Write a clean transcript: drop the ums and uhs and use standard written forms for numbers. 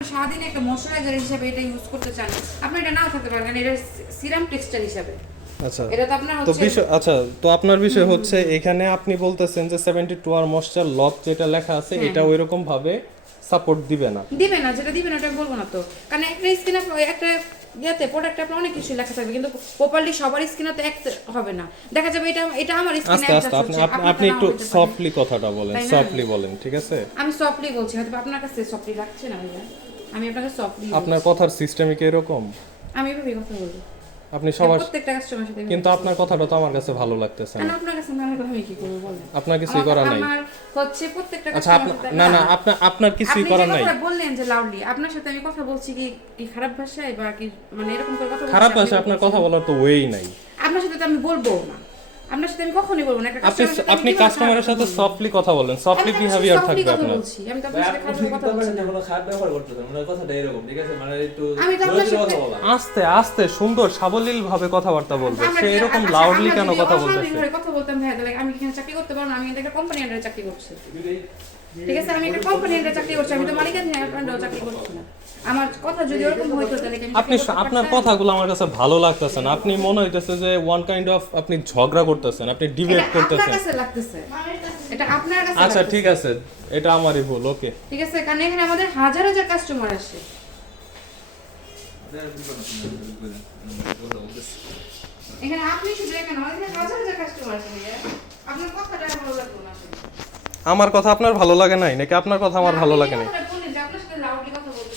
সারাদিন একটা ময়শ্চারাইজার হিসেবে এটা ইউজ করতে চান, আপনি এটা নাও থাকতে পারেন, এটা সিরাম টেক্সচার হিসেবে। আচ্ছা, এটা তো আপনার তো হচ্ছে বিষয় আচ্ছা, তো আপনার বিষয় হচ্ছে এখানে আপনি বলতেছেন যে 72 আওয়ার ময়শ্চার লক যেটা লেখা আছে এটা ওইরকম ভাবে সাপোর্ট দিবে না। দিবে না, যেটা দিবে না ওটা আমি বলবো না তো, কারণ একটা স্কিন একটা ইয়াতে প্রোডাক্টে আপনার অনেক কিছু লেখা থাকবে, কিন্তু প্রপারলি সবার স্কিনে তো এক হবে না, দেখা যাবে এটা এটা আমার স্কিনে আস্তে আস্তে আপনি একটু সফটলি কথাটা বলেন, সফটলি বলেন, ঠিক আছে? আমি সফটলি বলছি, হয়তো আপনার কাছে সফটলি লাগছে না ভাইয়া, আমি আপনাকে সফটলি আপনার কথার সিস্টেমই কি এরকম? আমি এভাবে কথা বলবো আপনি সবার, প্রত্যেকটা কাস্টমার সাথে, কিন্তু আপনার কথাটা তো আমার কাছে ভালো লাগতেছে কেন না। আপনার কাছে আমার কথা আমি কি করব বলেন? আপনার কিছুই করার নাই। আমার হচ্ছে প্রত্যেকটা আচ্ছা, না না, আপনার কিছুই আপনি করার যে নাই। কথা বললেন যে লাউডলি, আপনার সাথে আমি কথা বলছি কি খারাপ ভাষায় বা কি মানে এরকম করে কথা বলছি? খারাপ ভাষা আপনার কথা বলার তো ওয়েই নাই। আপনার সাথে তো আমি বলবো না, আপনার সাথে আমি কখনোই বলবো না। একটা আপনি কাস্টমারের সাথে সফটলি কথা বলেন, সফটলি বিহেভিয়ার থাকবে আপনার। আমি তো আপনার সাথে খারাপ কথা বলছি না। কোনো খারাপ ব্যবহার করতেছেন, ওনার কথাটা এরকম, ঠিক আছে? মানে একটু আমি তো আপনার জোরে জোরে সাথে কথা বলা। আস্তে আস্তে সুন্দর সাবলীল ভাবে কথাবার্তা বলবে, আমরা সে যে- এরকম আচ্ছা, লাউডলি আমরা কেন যদি কথা অস্বাভাবিক বলতেছে? ভাবে কথা বলতাম ভাই, তাহলে আমি এখানে চাকরি করতে পারবো না, আমি একটা কোম্পানি আন্ডারে চাকরি করছি, ঠিক আছে? আমি একটা কোম্পানি আন্ডারে চাকরি করছি, আমি তো মালিকের আন্ডারে চাকরি করছি না। আমার কথা যদি ওরকম হইতো তাহলে কি আমি আপনি চাকরি করতে আপনার পারতাম? কথাগুলো আমার কাছে ভালো লাগতেছে না। আপনি মনে হইতেছে যে ওয়ান কাইন্ড অফ আপনি ঝগড়া করতেছেন, আপনি ডিবেট এটা আপনার করতেছেন। কাছে লাগতেছে, এটা আপনার কাছে আচ্ছা লাগতেছে। ঠিক আছে, এটা আমারই ভুল, ওকে। ঠিক আছে, কারণ এখানে আমাদের হাজার হাজার কাস্টমার আসে। এখানে আপনি শুধু এখানে আমাদের এখানে হাজার হাজার কাস্টমার আসে ভাইয়া। আপনার কথাটা ভালো লাগলো না আসলে। আমার কথা আপনার ভালো লাগে নাই নাকি আপনার কথা আমার ভালো লাগে নাই? আপনি